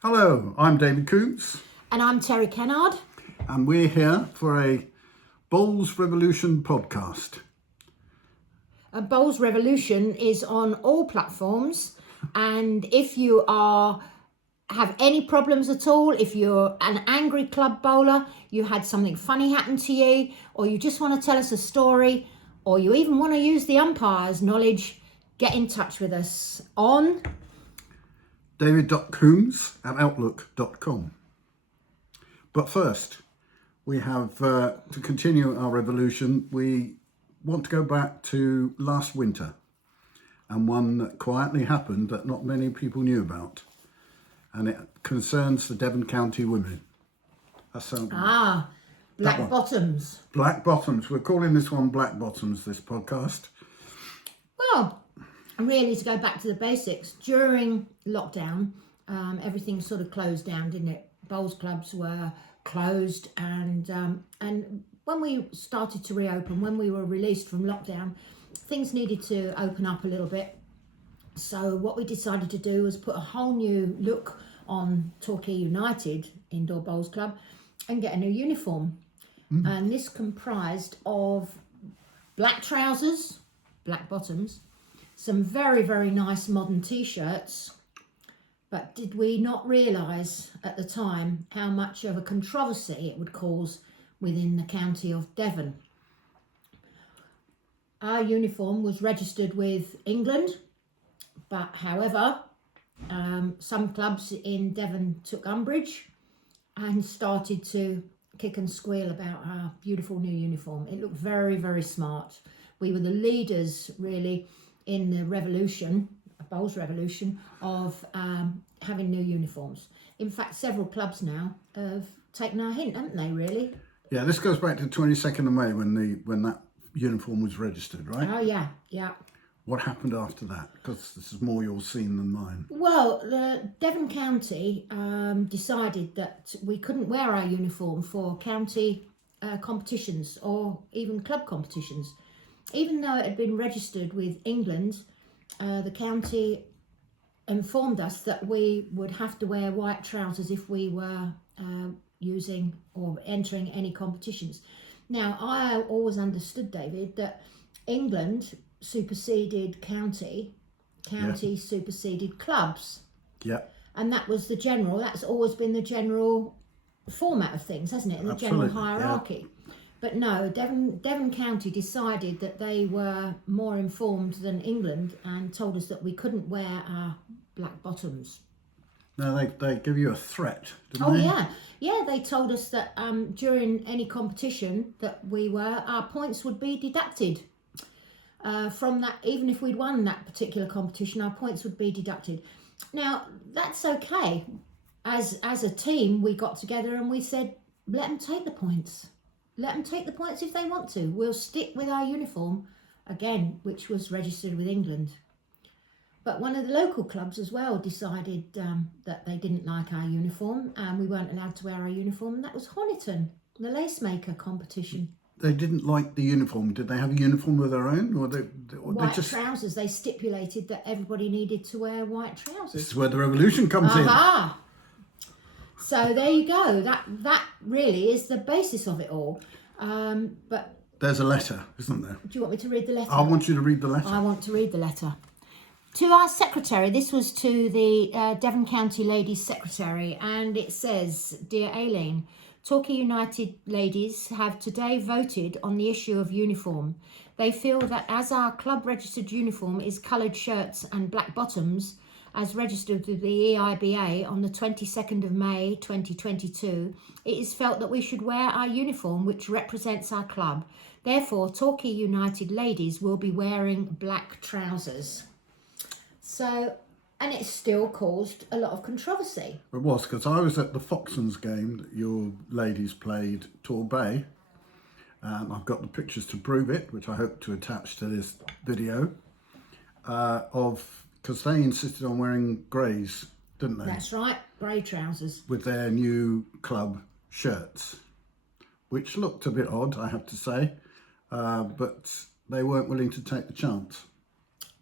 Hello, I'm David Hues, And I'm Terry Kennard. and we're here for a Bowls Revolution podcast. Bowls Revolution is on all platforms, and if you have any problems at all, if you're an angry club bowler, you had something funny happen to you, or you just want to tell us a story, or you even want to use the umpire's knowledge, get in touch with us on david.coombs@outlook.com. But first, we have, to continue our revolution, we want to go back to last winter, and one that quietly happened that not many people knew about. And it concerns the Devon County women. That's Black Bottoms. Black Bottoms. We're calling this one Black Bottoms, this podcast. Well, really, to go back to the basics, during lockdown, everything sort of closed down, didn't it? Bowls clubs were closed, and when we started to reopen, when we were released from lockdown, things needed to open up a little bit. So what we decided to do was put a whole new look on Torquay United Indoor Bowls Club and get a new uniform. And this comprised of black trousers, black bottoms, some very, very nice modern t-shirts. But did we not realise at the time how much of a controversy it would cause within the county of Devon? Our uniform was registered with England, but however, some clubs in Devon took umbrage and started to kick and squeal about our beautiful new uniform. It looked very, very smart. We were the leaders, really, in the revolution, Bowls Revolution, of having new uniforms. In fact, several clubs now have taken our hint, haven't they, really? Yeah, this goes back to the 22nd of May when that uniform was registered, right? Oh, yeah. What happened after that? Because this is more your scene than mine. Well, the Devon County decided that we couldn't wear our uniform for county competitions or even club competitions. Even though it had been registered with England, the county informed us that we would have to wear white trousers if we were using or entering any competitions. Now, I always understood, David, that England superseded county superseded clubs. Yeah. And that's always been the general format of things, hasn't it? And the general hierarchy. Yeah. But no, Devon County decided that they were more informed than England and told us that we couldn't wear our black bottoms. No, they give you a threat, didn't they? Oh, yeah. Yeah, they told us that during any competition that our points would be deducted. From that, even if we'd won that particular competition, our points would be deducted. Now, that's okay. As a team, we got together and we said, let them take the points. Let them take the points if they want to. We'll stick with our uniform, again, which was registered with England. But one of the local clubs as well decided that they didn't like our uniform and we weren't allowed to wear our uniform, and that was Honiton, the lacemaker competition. They didn't like the uniform. Did they have a uniform of their own? Or white trousers. They stipulated that everybody needed to wear white trousers. This is where the revolution comes in. So there you go. That really is the basis of it all. But there's a letter, isn't there? Do you want me to read the letter? I want you to read the letter. I want to read the letter. To our secretary, this was to the Devon County Ladies Secretary, and it says, Dear Aileen, Torquay United ladies have today voted on the issue of uniform. They feel that as our club registered uniform is coloured shirts and black bottoms, as registered with the EIBA on the 22nd of May 2022, it is felt that we should wear our uniform which represents our club. Therefore, Torquay United ladies will be wearing black trousers. So, and it still caused a lot of controversy. It was, because I was at the Foxtons game that your ladies played Torbay. I've got the pictures to prove it, which I hope to attach to this video, because they insisted on wearing greys, didn't they? That's right, grey trousers. With their new club shirts, which looked a bit odd, I have to say, but they weren't willing to take the chance.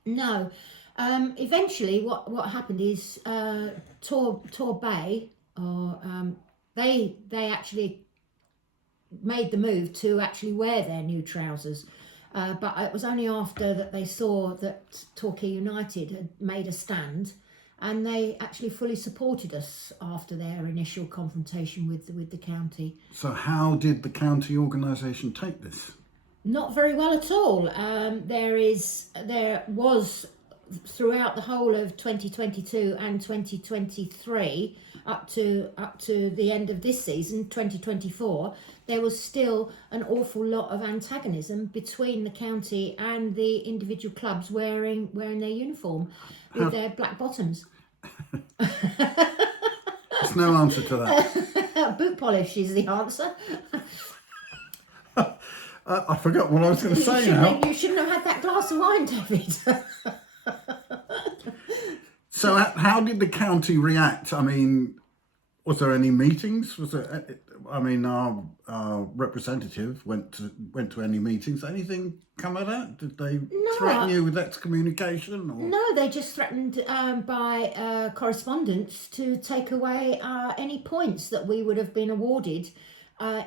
No. Eventually, what happened is Tor Bay, or they actually made the move to actually wear their new trousers. But it was only after that they saw that Torquay United had made a stand, and they actually fully supported us after their initial confrontation with the county. So how did the county organisation take this? Not very well at all. There was throughout the whole of 2022 and 2023 up to the end of this season 2024, there was still an awful lot of antagonism between the county and the individual clubs wearing their uniform with their black bottoms. There's no answer to that. Boot polish is the answer. I forgot what I was going to say now. You shouldn't have had that glass of wine, David. So how did the county react? I mean, was there any meetings? Was there? I mean, our representative went to any meetings. Anything come of that? Did they threaten you with excommunication? Or? No, they just threatened by correspondence to take away any points that we would have been awarded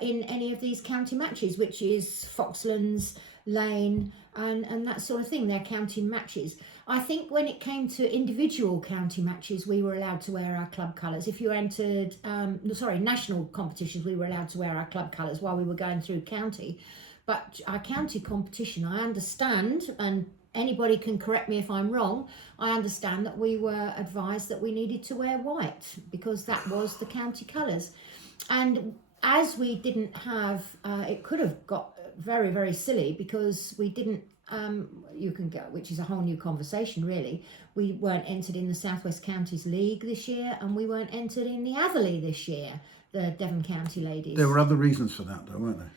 in any of these county matches, which is Foxlands, Lane, and that sort of thing. They're county matches. I think when it came to individual county matches, we were allowed to wear our club colours. If you entered, national competitions, we were allowed to wear our club colours while we were going through county. But our county competition, I understand, and anybody can correct me if I'm wrong, I understand that we were advised that we needed to wear white because that was the county colours. And as we didn't have, it could have got very, very silly because we didn't, you can go, which is a whole new conversation really. We weren't entered in the South West Counties League this year, and we weren't entered in the Atherley this year, the Devon County ladies. There were other reasons for that though, weren't there?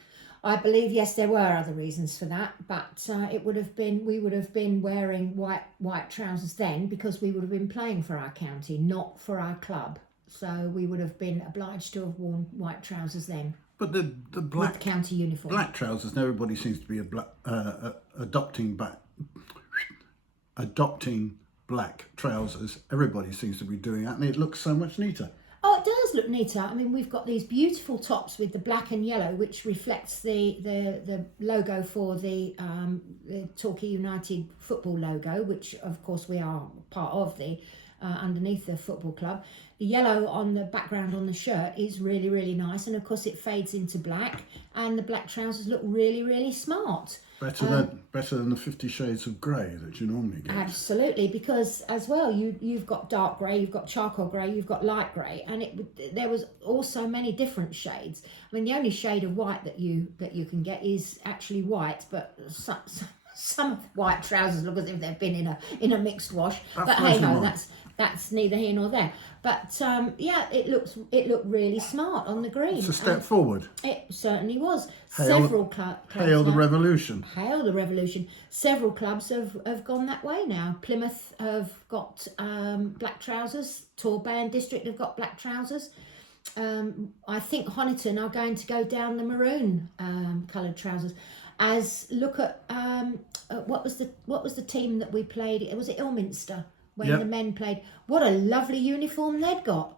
I believe, yes, there were other reasons for that, but we would have been wearing white trousers then because we would have been playing for our county, not for our club. So we would have been obliged to have worn white trousers then. But the black with county uniform. Black trousers. Now everybody seems to be adopting black trousers. Everybody seems to be doing that, and it looks so much neater. Oh, it does look neater. I mean, we've got these beautiful tops with the black and yellow, which reflects the logo for the Torquay United football logo, which of course we are part of the underneath the football club. The yellow on the background on the shirt is really, really nice, and of course it fades into black, and the black trousers look really, really smart. Better than the 50 Shades of Grey that you normally get. Absolutely, because as well you've got dark grey, you've got charcoal grey, you've got light grey, and there was also many different shades. I mean, the only shade of white that you can get is actually white, but some white trousers look as if they've been in a mixed wash. But hey ho, that's neither here nor there. But it looked really smart on the green. It's a step forward. It certainly was. Hail the revolution. Hail the revolution. Several clubs have gone that way now. Plymouth have got black trousers. Torbay and District have got black trousers. I think Honiton are going to go down the maroon coloured trousers. As look at what was the team that we played? Was it Ilminster when the men played? What a lovely uniform they'd got.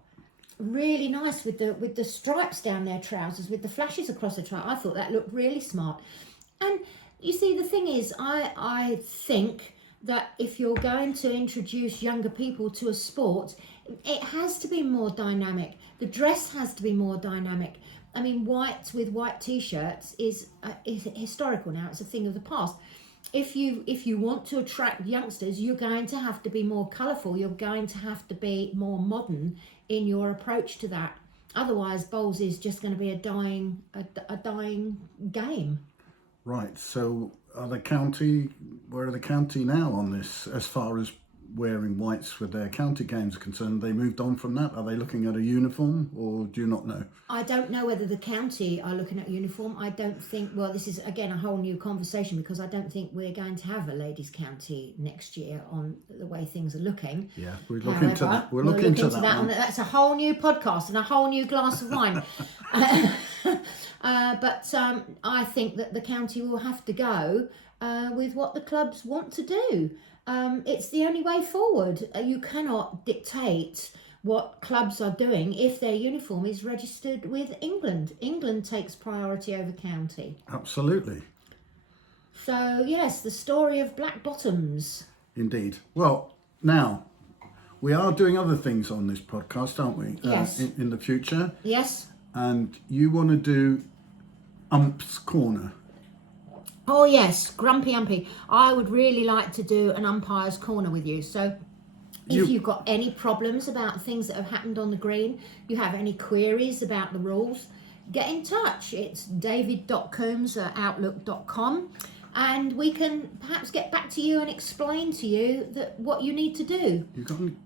Really nice with the stripes down their trousers, with the flashes across the trousers. I thought that looked really smart. And you see, the thing is, I think that if you're going to introduce younger people to a sport, it has to be more dynamic. The dress has to be more dynamic. I mean, white with white t-shirts is historical now. It's a thing of the past. If you want to attract youngsters, you're going to have to be more colourful. You're going to have to be more modern in your approach to that. Otherwise, bowls is just going to be a dying game. Right. So, where are the county now on this as far as wearing whites with their county games are concerned? They moved on from that? Are they looking at a uniform, or do you not know? I don't know whether the county are looking at uniform. I don't think, well, this is again a whole new conversation, because I don't think we're going to have a ladies county next year on the way things are looking. Yeah, we'll look into that. We'll look into that one. That's a whole new podcast and a whole new glass of wine. But I think that the county will have to go with what the clubs want to do. it's the only way forward. You cannot dictate what clubs are doing if their uniform is registered with England. England takes priority over county. Absolutely. So, yes, the story of Black Bottoms. Indeed. Well, now, we are doing other things on this podcast, aren't we? Yes. In the future. Yes. And you want to do Ump's Corner. Oh, yes, Grumpy Umpy. I would really like to do an umpire's corner with you. So, if you've got any problems about things that have happened on the green, you have any queries about the rules, get in touch. It's david.combs@outlook.com, and we can perhaps get back to you and explain to you what you need to do. You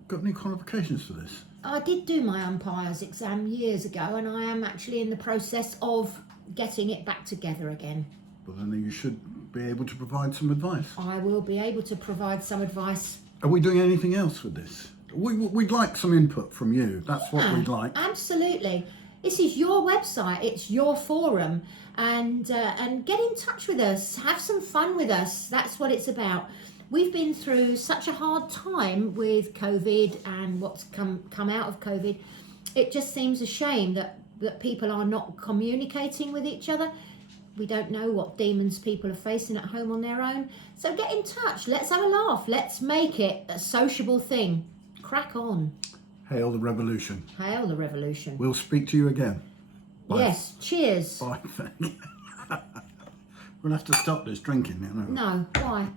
got any qualifications for this? I did do my umpire's exam years ago, and I am actually in the process of getting it back together again. Well, then you should be able to provide some advice. I will be able to provide some advice. Are we doing anything else with this? We'd like some input from you. That's what we'd like. Absolutely. This is your website. It's your forum, and get in touch with us. Have some fun with us. That's what it's about. We've been through such a hard time with COVID and what's come out of COVID. It just seems a shame that people are not communicating with each other. We don't know what demons people are facing at home on their own. So get in touch. Let's have a laugh. Let's make it a sociable thing. Crack on. Hail the revolution. Hail the revolution. We'll speak to you again. Bye. Yes. Cheers. Bye. We'll have to stop this drinking, you know. No. Why?